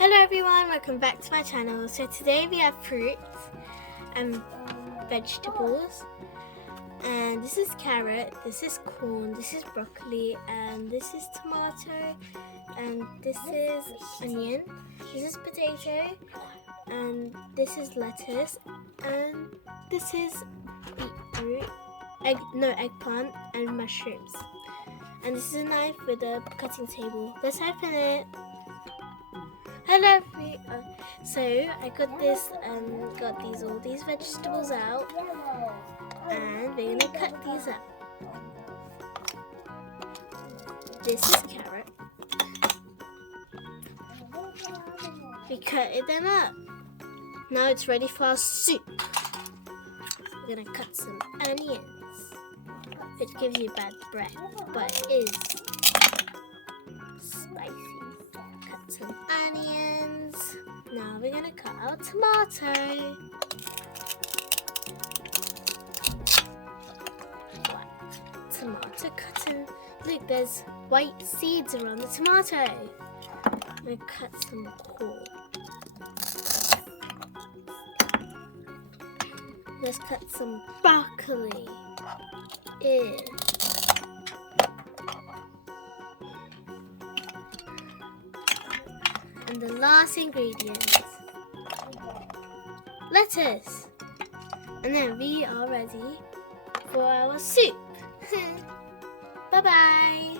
Hello everyone, welcome back to my channel. So today we have fruits and vegetables, and this is carrot, this is corn, this is broccoli, and this is tomato, and this is onion, this is potato, and this is lettuce, and this is beetroot, eggplant and mushrooms. And this is a knife with a cutting table. Let's open it. Hello, so I got this and got all these vegetables out, and we're gonna cut these up. This is carrot. We cut them up. Now it's ready for our soup. We're gonna cut some onions, which gives you bad breath, but it is spicy. Cut some onions. Now we're gonna cut our tomato. Tomato cutting. Look, there's white seeds around the tomato. I'm gonna cut some corn. Let's cut some broccoli. Ew. And the last ingredient, lettuce. And then we are ready for our soup. Bye bye.